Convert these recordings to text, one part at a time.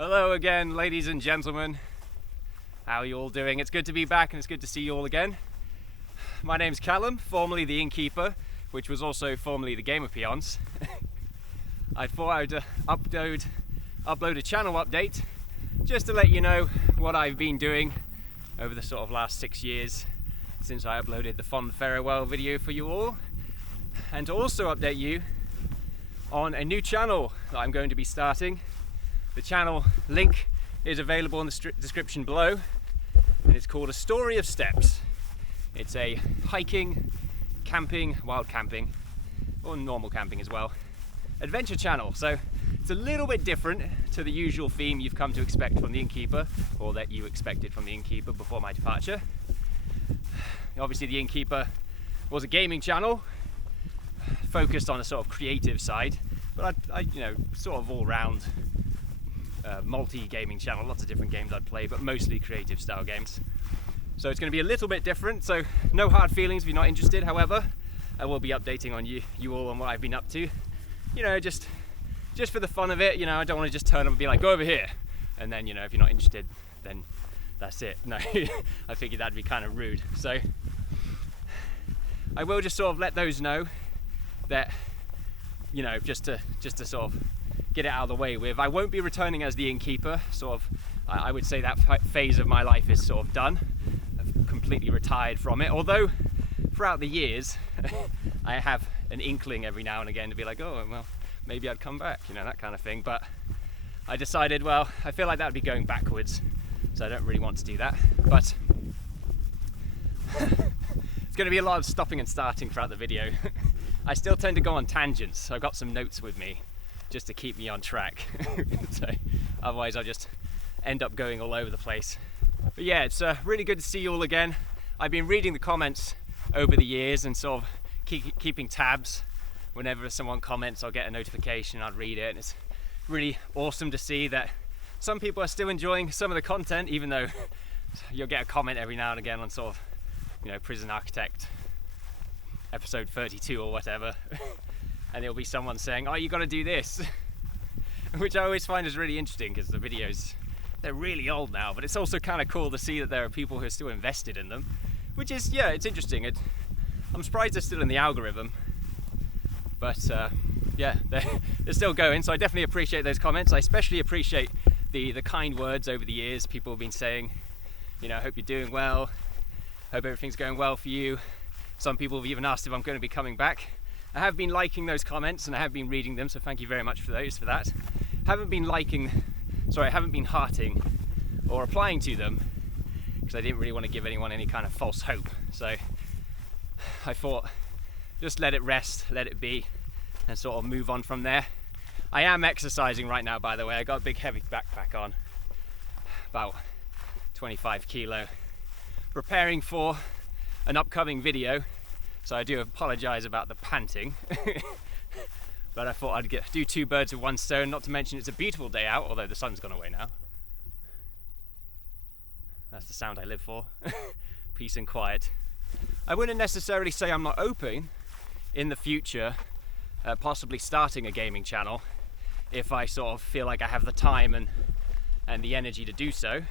Hello again, ladies and gentlemen. How are you all doing? It's good to be back and it's good to see you all again. My name's Callum, formerly the Innkeeper, which was also formerly the Game of Peons. I thought I'd upload a channel update just to let you know what I've been doing over the sort of last 6 years since I uploaded the fond farewell video for you all, and to also update you on a new channel that I'm going to be starting. The channel link is available in the description below, and it's called A Story of Steps. It's a hiking, camping, wild camping, or normal camping as well, adventure channel. So it's a little bit different to the usual theme you've come to expect from the Innkeeper, or that you expected from the Innkeeper before my departure. Obviously the Innkeeper was a gaming channel focused on a sort of creative side, but I sort of all round multi-gaming channel, lots of different games I'd play, but mostly creative style games. So it's going to be a little bit different, so no hard feelings if you're not interested. However, I will be updating on you all on what I've been up to, just for the fun of it. I don't want to just turn up and be like, go over here, and then if you're not interested, then that's it. No, I figured that'd be kind of rude. So I will just sort of let those know that just to sort of get it out of the way with, I won't be returning as the Innkeeper. Sort of, I would say that phase of my life is sort of done. I've completely retired from it, although throughout the years I have an inkling every now and again to be like, oh well, maybe I'd come back, that kind of thing. But I decided, well, I feel like that would be going backwards, so I don't really want to do that. But it's going to be a lot of stopping and starting throughout the video. I still tend to go on tangents, so I've got some notes with me just to keep me on track. So otherwise I'll just end up going all over the place. But yeah, it's really good to see you all again. I've been reading the comments over the years and sort of keeping tabs. Whenever someone comments, I'll get a notification, I'll read it, and it's really awesome to see that some people are still enjoying some of the content, even though you'll get a comment every now and again on sort of, Prison Architect episode 32 or whatever. And there'll be someone saying, oh, you got to do this, which I always find is really interesting because the videos, they're really old now, but it's also kind of cool to see that there are people who are still invested in them, which is, yeah, it's interesting. I'm surprised they're still in the algorithm, but yeah, they're still going, so I definitely appreciate those comments. I especially appreciate the kind words over the years people have been saying, I hope you're doing well, hope everything's going well for you. Some people have even asked if I'm going to be coming back. I have been liking those comments and I have been reading them, so thank you very much for that. Haven't been hearting or replying to them because I didn't really want to give anyone any kind of false hope. So I thought, just let it rest, let it be, and sort of move on from there. I am exercising right now, by the way. I got a big heavy backpack on, about 25 kilo, preparing for an upcoming video. So I do apologise about the panting, but I thought I'd do two birds with one stone, not to mention it's a beautiful day out, although the sun's gone away now. That's the sound I live for. Peace and quiet. I wouldn't necessarily say I'm not open in the future, possibly starting a gaming channel, if I sort of feel like I have the time and the energy to do so.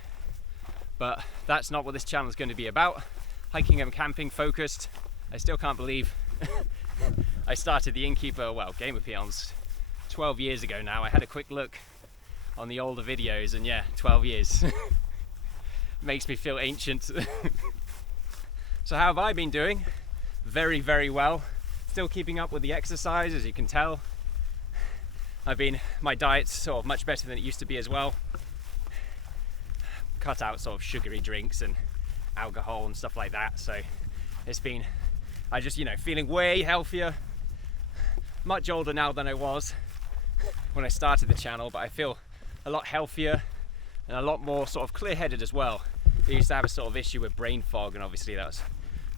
But that's not what this channel is going to be about. Hiking and camping focused. I still can't believe I started the Innkeeper, Game of Peons, 12 years ago now. I had a quick look on the older videos and yeah, 12 years. Makes me feel ancient. So how have I been doing? Very, very well. Still keeping up with the exercise, as you can tell. My diet's sort of much better than it used to be as well. Cut out sort of sugary drinks and alcohol and stuff like that. So it's been, feeling way healthier, much older now than I was when I started the channel, but I feel a lot healthier and a lot more sort of clear-headed as well. I used to have a sort of issue with brain fog, and obviously that was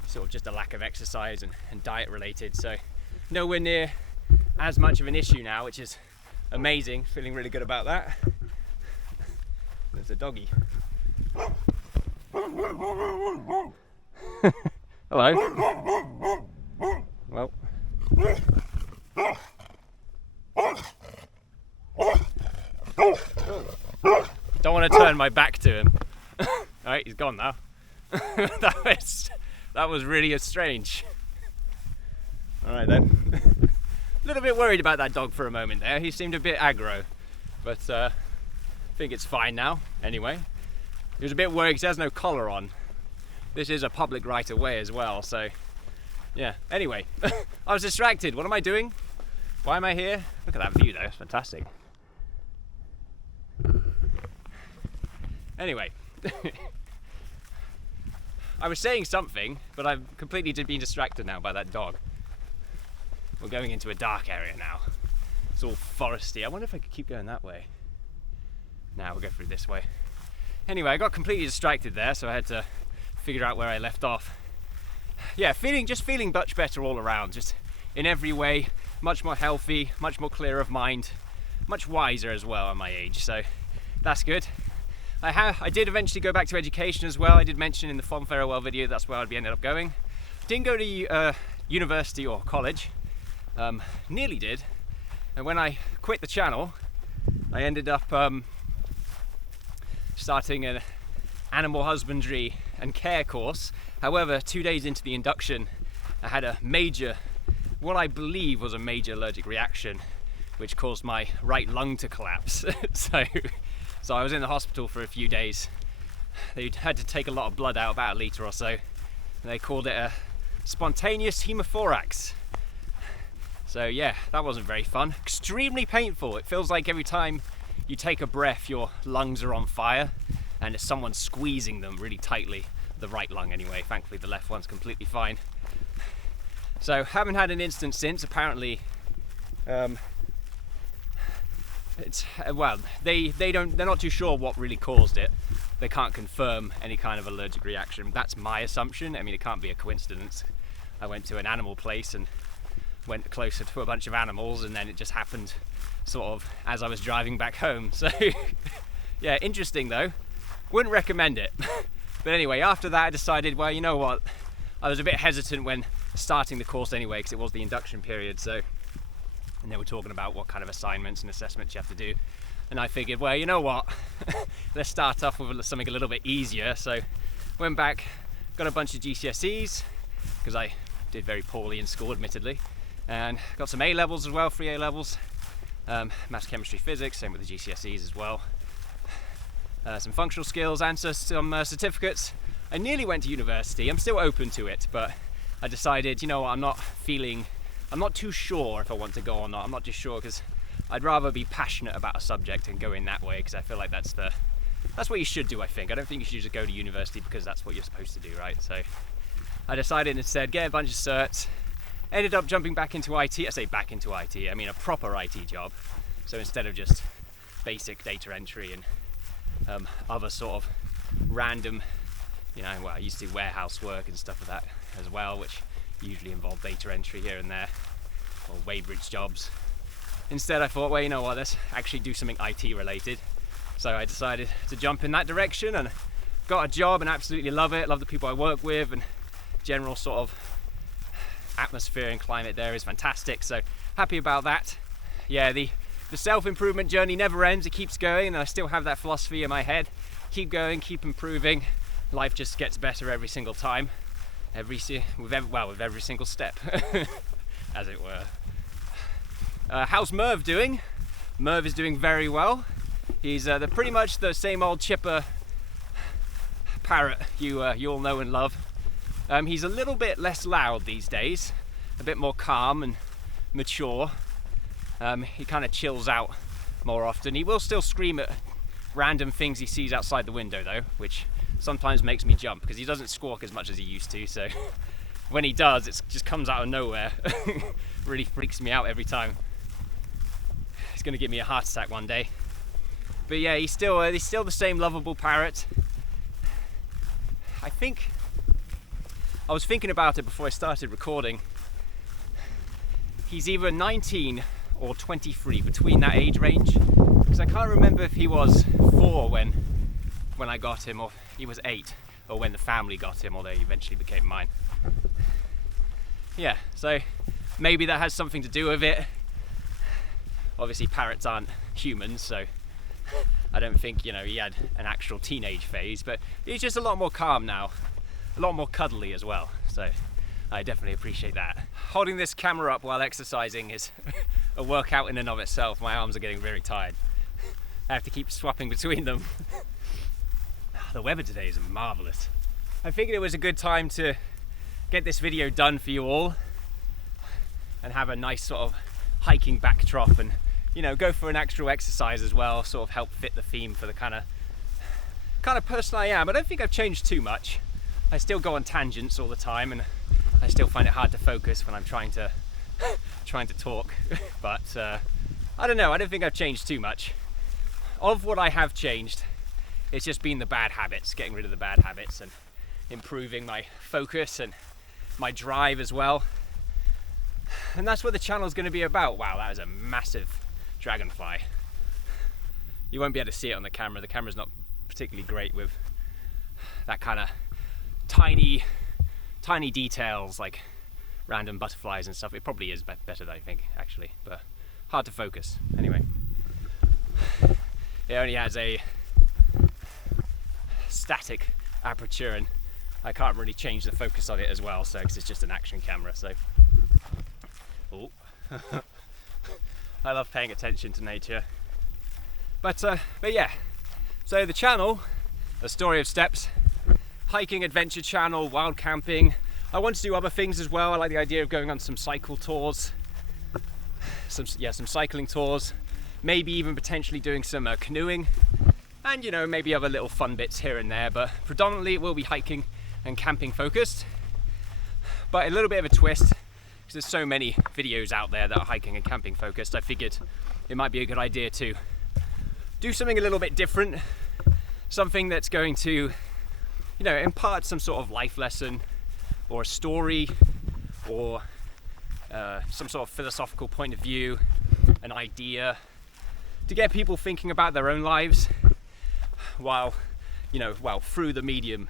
sort of just a lack of exercise and diet related, so nowhere near as much of an issue now, which is amazing. Feeling really good about that. There's a doggy. Hello. Well. Don't want to turn my back to him. Alright, he's gone now. That was really strange. Alright then. A little bit worried about that dog for a moment there. He seemed a bit aggro, but I think it's fine now. Anyway, he was a bit worried because he has no collar on. This is a public right of way as well, so yeah. Anyway, I was distracted. What am I doing? Why am I here? Look at that view though, it's fantastic. Anyway, I was saying something, but I've completely been distracted now by that dog. We're going into a dark area now. It's all foresty. I wonder if I could keep going that way. Now we'll go through this way. Anyway, I got completely distracted there, so I had to figure out where I left off. Yeah, just feeling much better all around, just in every way, much more healthy, much more clear of mind, much wiser as well at my age, so that's good. I did eventually go back to education as well. I did mention in the fond farewell video that's where I'd ended up going. Didn't go to university or college, nearly did, and when I quit the channel I ended up starting an animal husbandry and care course. However, 2 days into the induction I had what I believe was a major allergic reaction, which caused my right lung to collapse. So I was in the hospital for a few days. They had to take a lot of blood out, about a litre or so, and they called it a spontaneous hemothorax. So yeah, that wasn't very fun. Extremely painful. It feels like every time you take a breath your lungs are on fire and it's someone squeezing them really tightly. The right lung anyway, thankfully the left one's completely fine. So haven't had an instance since. Apparently they're not too sure what really caused it. They can't confirm any kind of allergic reaction. That's my assumption. I mean, it can't be a coincidence. I went to an animal place and went closer to a bunch of animals, and then it just happened sort of as I was driving back home. So yeah, interesting though. Wouldn't recommend it. But anyway, after that I decided, well, you know what, I was a bit hesitant when starting the course anyway, because it was the induction period, so, and they were talking about what kind of assignments and assessments you have to do, and I figured, well, you know what, let's start off with something a little bit easier. So went back, got a bunch of GCSEs, because I did very poorly in school admittedly, and got some A levels as well, 3 A levels, maths, chemistry, physics, same with the GCSEs as well, some functional skills and some certificates. I nearly went to university. I'm still open to it, but I decided, you know what, I'm not too sure if I want to go or not. I'm not too sure, because I'd rather be passionate about a subject and go in that way, because I feel like that's what you should do, I think. I don't think you should just go to university because that's what you're supposed to do, right? So I decided instead, get a bunch of certs, ended up jumping back into IT. I say back into IT, I mean a proper IT job. So instead of just basic data entry and other sort of random, you know, well, I used to do warehouse work and stuff like that as well, which usually involved data entry here and there, or weighbridge jobs. Instead I thought, well, you know what, let's actually do something IT related. So I decided to jump in that direction and got a job and absolutely love it, love the people I work with, and general sort of atmosphere and climate there is fantastic, so happy about that. Yeah, the self-improvement journey never ends, it keeps going, and I still have that philosophy in my head. Keep going, keep improving. Life just gets better every single time, with every single step, as it were. How's Merv doing? Merv is doing very well. He's pretty much the same old chipper parrot you all know and love. He's a little bit less loud these days, a bit more calm and mature. He kind of chills out more often. He will still scream at random things he sees outside the window though, which sometimes makes me jump, because he doesn't squawk as much as he used to, so when he does, it just comes out of nowhere. Really freaks me out every time. He's gonna give me a heart attack one day. But yeah, he's still the same lovable parrot. I was thinking about it before I started recording. He's either 19 or 23, between that age range, because I can't remember if he was 4 when I got him, or he was 8, or when the family got him, although he eventually became mine. Yeah, so maybe that has something to do with it. Obviously parrots aren't humans, so I I don't think, you know, he had an actual teenage phase, but he's just a lot more calm now, a lot more cuddly as well. So I definitely appreciate that. Holding this camera up while exercising is a workout in and of itself. My arms are getting very tired. I have to keep swapping between them. The weather today is marvelous. I figured it was a good time to get this video done for you all and have a nice sort of hiking backdrop and, you know, go for an actual exercise as well, sort of help fit the theme for the kind of person I am. I don't think I've changed too much. I still go on tangents all the time, and I still find it hard to focus when I'm trying to talk. But I don't know, I don't think I've changed too much. Of what I have changed, it's just been the bad habits, getting rid of the bad habits and improving my focus and my drive as well. And that's what the channel is going to be about. Wow, that is a massive dragonfly. You won't be able to see it on the camera. The camera's not particularly great with that kind of tiny details like random butterflies and stuff. It probably is better than I think, actually, but hard to focus. Anyway, it only has a static aperture and I can't really change the focus of it as well, so because it's just an action camera. So oh. I love paying attention to nature. But yeah, so the channel, A Story of Steps, hiking adventure channel, wild camping. I want to do other things as well. I like the idea of going on some cycle tours, some cycling tours, maybe even potentially doing some canoeing, and you know, maybe other little fun bits here and there, but predominantly it will be hiking and camping focused. But a little bit of a twist, because there's so many videos out there that are hiking and camping focused, I figured it might be a good idea to do something a little bit different, something that's going to, you know, impart some sort of life lesson or a story or some sort of philosophical point of view, an idea, to get people thinking about their own lives while, you know, through the medium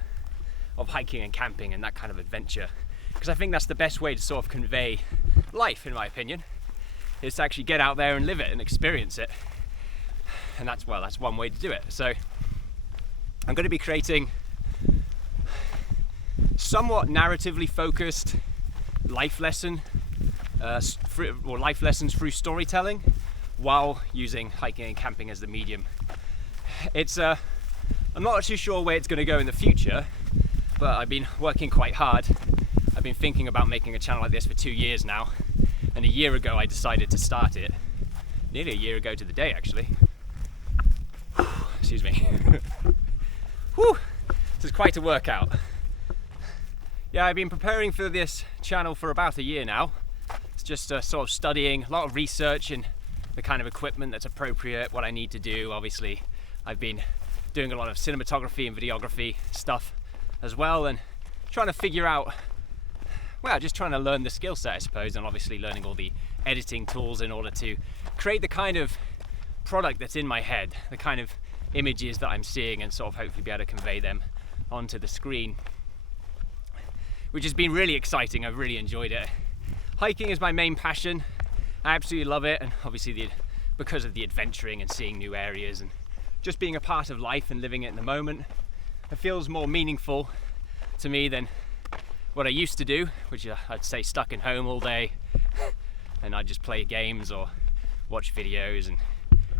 of hiking and camping and that kind of adventure. Because I think that's the best way to sort of convey life, in my opinion, is to actually get out there and live it and experience it. And that's one way to do it. So I'm going to be creating somewhat narratively focused life lesson or life lessons through storytelling while using hiking and camping as the medium. It's I'm not too sure where it's going to go in the future, but I've been working quite hard. I've been thinking about making a channel like this for 2 years now, and a year ago I decided to start it. Nearly a year ago to the day, actually. Excuse me. Whew. This is quite a workout. Yeah, I've been preparing for this channel for about a year now. It's just sort of studying, a lot of research and the kind of equipment that's appropriate, what I need to do. Obviously, I've been doing a lot of cinematography and videography stuff as well, and trying to figure out, well, just trying to learn the skill set, I suppose, and obviously learning all the editing tools in order to create the kind of product that's in my head, the kind of images that I'm seeing, and sort of hopefully be able to convey them onto the screen, which has been really exciting. I've really enjoyed it. Hiking is my main passion. I absolutely love it, and obviously because of the adventuring and seeing new areas and just being a part of life and living it in the moment, it feels more meaningful to me than what I used to do, which I'd say stuck in home all day and I'd just play games or watch videos and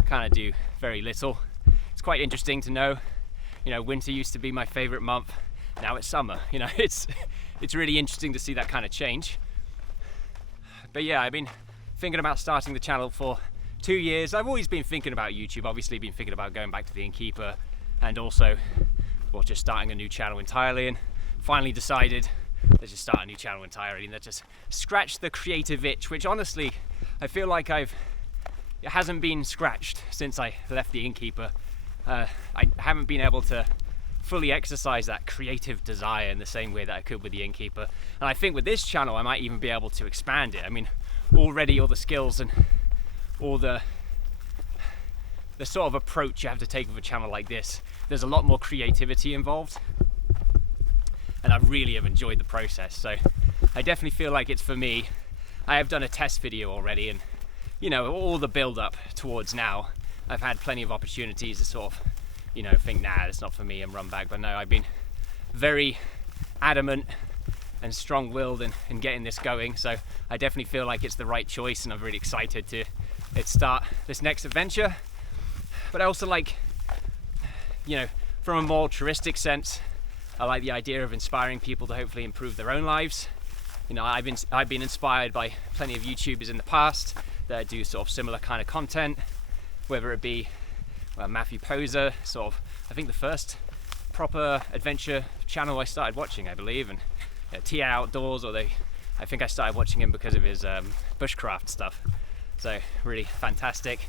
kind of do very little. It's quite interesting to know, you know, winter used to be my favorite month, now it's summer. You know, it's really interesting to see that kind of change. But yeah, I've been thinking about starting the channel for 2 years. I've always been thinking about YouTube, obviously been thinking about going back to the Innkeeper, and also, well, just starting a new channel entirely, and finally decided let's just start a new channel entirely, and let's just scratch the creative itch, which honestly I feel like it hasn't been scratched since I left the Innkeeper. I haven't been able to fully exercise that creative desire in the same way that I could with the Innkeeper, and I think with this channel I might even be able to expand it. I mean, already all the skills and all the sort of approach you have to take with a channel like this, there's a lot more creativity involved, and I really have enjoyed the process. So I definitely feel like it's for me. I have done a test video already, and you know, all the build up towards now, I've had plenty of opportunities to sort of, you know, think, nah, it's not for me and run back. But no, I've been very adamant and strong-willed in getting this going. So I definitely feel like it's the right choice, and I'm really excited to start this next adventure. But I also like, you know, from a more altruistic sense, I like the idea of inspiring people to hopefully improve their own lives. You know, I've been inspired by plenty of YouTubers in the past that do sort of similar kind of content, whether it be Matthew Poser, sort of, I think the first proper adventure channel I started watching, I believe, and TI Outdoors, I think I started watching him because of his bushcraft stuff. So really fantastic.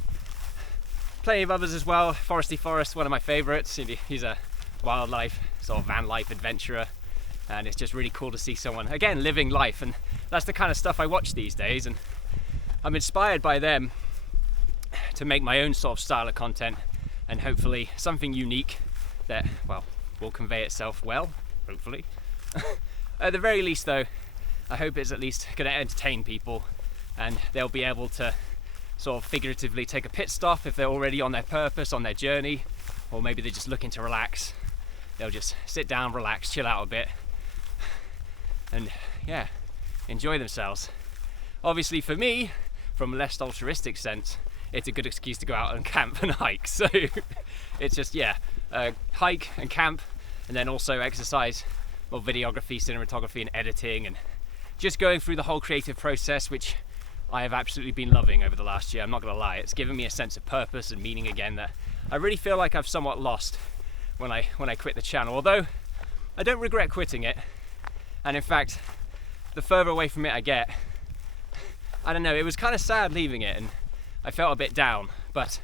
Plenty of others as well. Foresty Forest, one of my favorites. He's a wildlife, sort of van life adventurer, and it's just really cool to see someone, again, living life. And that's the kind of stuff I watch these days, and I'm inspired by them to make my own sort of style of content, and hopefully something unique that, well, will convey itself well, hopefully. At the very least though, I hope it's at least going to entertain people, and they'll be able to sort of figuratively take a pit stop if they're already on their purpose, on their journey, or maybe they're just looking to relax. They'll just sit down, relax, chill out a bit, and yeah, enjoy themselves. Obviously for me, from a less altruistic sense, it's a good excuse to go out and camp and hike. So it's just, yeah, hike and camp, and then also exercise, well, videography, cinematography, and editing, and just going through the whole creative process, which I have absolutely been loving over the last year. I'm not gonna lie, it's given me a sense of purpose and meaning again that I really feel like I've somewhat lost when I quit the channel. Although I don't regret quitting it, and in fact, the further away from it I get, I don't know, it was kind of sad leaving it, and I felt a bit down, but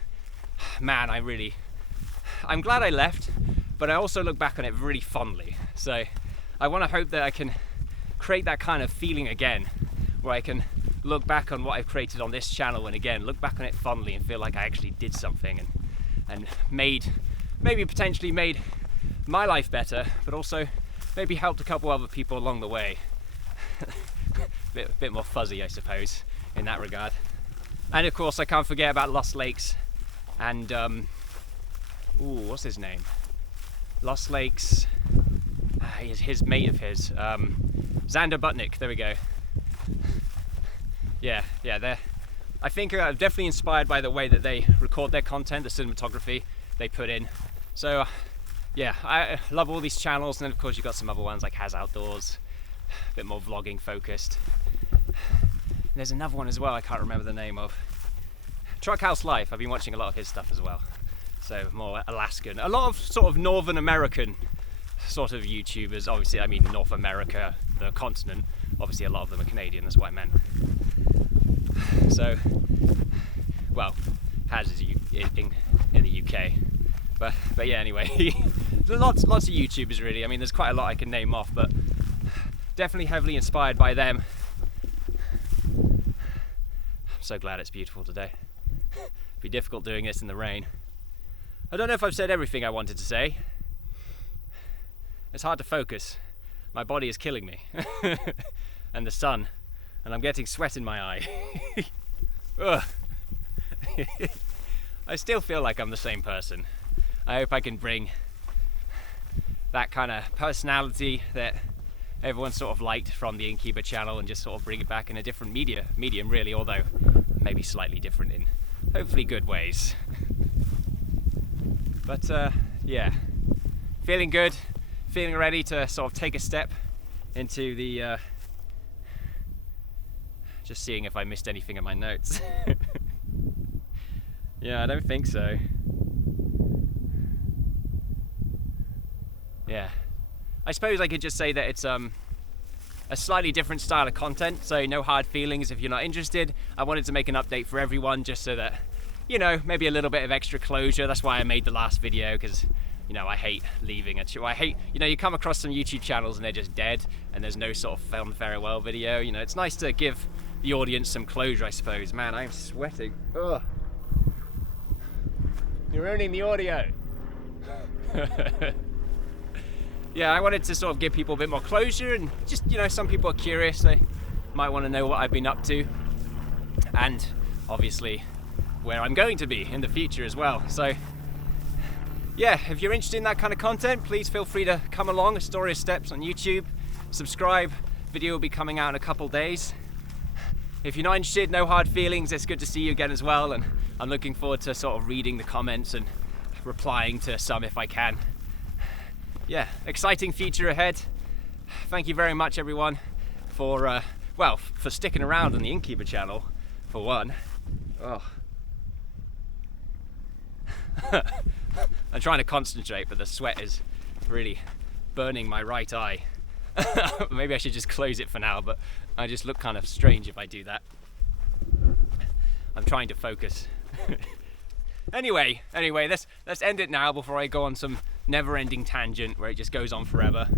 man, I'm glad I left, but I also look back on it really fondly. So I want to hope that I can create that kind of feeling again, where I can look back on what I've created on this channel, and again, look back on it fondly and feel like I actually did something and maybe potentially made my life better, but also maybe helped a couple other people along the way. bit more fuzzy, I suppose, in that regard. And of course, I can't forget about Lost Lakes and what's his name? Lost Lakes. His mate of his, Xander Butnick. There we go. Yeah, they're, I think, definitely inspired by the way that they record their content, the cinematography they put in. So yeah, I love all these channels, and then of course you've got some other ones like Has Outdoors, a bit more vlogging focused. And there's another one as well I can't remember the name of. Truckhouse Life, I've been watching a lot of his stuff as well. So more Alaskan, a lot of sort of Northern American sort of YouTubers. Obviously, I mean North America, the continent. Obviously a lot of them are Canadian, that's what I meant. So, well, Has is in the UK. But yeah, anyway, lots of YouTubers really. I mean, there's quite a lot I can name off, but definitely heavily inspired by them. I'm so glad it's beautiful today. It'd be difficult doing this in the rain. I don't know if I've said everything I wanted to say. It's hard to focus. My body is killing me. And the sun. And I'm getting sweat in my eye. Ugh. I still feel like I'm the same person. I hope I can bring that kind of personality that everyone sort of liked from the Innkeeper channel, and just sort of bring it back in a different medium really, although maybe slightly different in hopefully good ways. But yeah, feeling good, feeling ready to sort of take a step into the just seeing if I missed anything in my notes. Yeah, I don't think so. Yeah, I suppose I could just say that it's a slightly different style of content, so no hard feelings if you're not interested. I wanted to make an update for everyone just so that, you know, maybe a little bit of extra closure. That's why I made the last video, because, you know, I hate leaving I hate, you know, you come across some YouTube channels and they're just dead and there's no sort of film farewell video. You know, it's nice to give the audience some closure, I suppose. Man, I'm sweating. Ugh. You're ruining the audio. Yeah, I wanted to sort of give people a bit more closure, and just, you know, some people are curious. They might want to know what I've been up to, and obviously where I'm going to be in the future as well. So yeah, if you're interested in that kind of content, please feel free to come along. A Story of Steps on YouTube. Subscribe. Video will be coming out in a couple days. If you're not interested, no hard feelings. It's good to see you again as well, and I'm looking forward to sort of reading the comments and replying to some if I can. Yeah, exciting future ahead. Thank you very much, everyone, for for sticking around on the Innkeeper channel, for one. Oh. I'm trying to concentrate, but the sweat is really burning my right eye. Maybe I should just close it for now, but I just look kind of strange if I do that. I'm trying to focus. Anyway, let's end it now before I go on some never-ending tangent where it just goes on forever.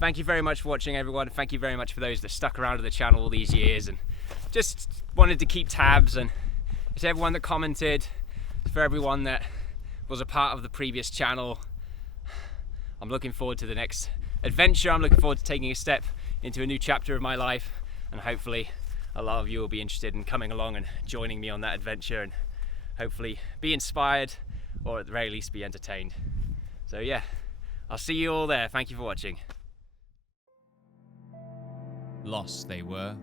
Thank you very much for watching, everyone. Thank you very much for those that stuck around to the channel all these years and just wanted to keep tabs, and to everyone that commented, for everyone that was a part of the previous channel. I'm looking forward to the next adventure. I'm looking forward to taking a step into a new chapter of my life, and hopefully a lot of you will be interested in coming along and joining me on that adventure, and hopefully be inspired, or at the very least be entertained. So yeah, I'll see you all there. Thank you for watching. Lost they were,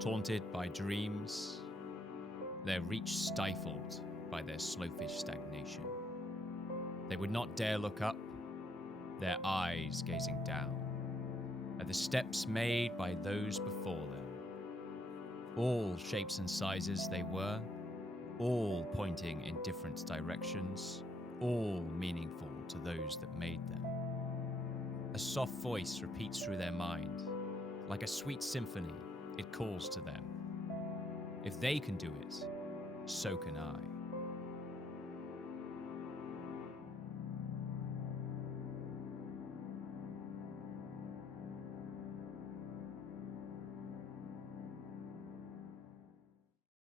taunted by dreams, their reach stifled by their slow-fish stagnation. They would not dare look up, their eyes gazing down at the steps made by those before them. All shapes and sizes they were, all pointing in different directions, all meaningful to those that made them. A soft voice repeats through their mind, like a sweet symphony, it calls to them. If they can do it, so can I.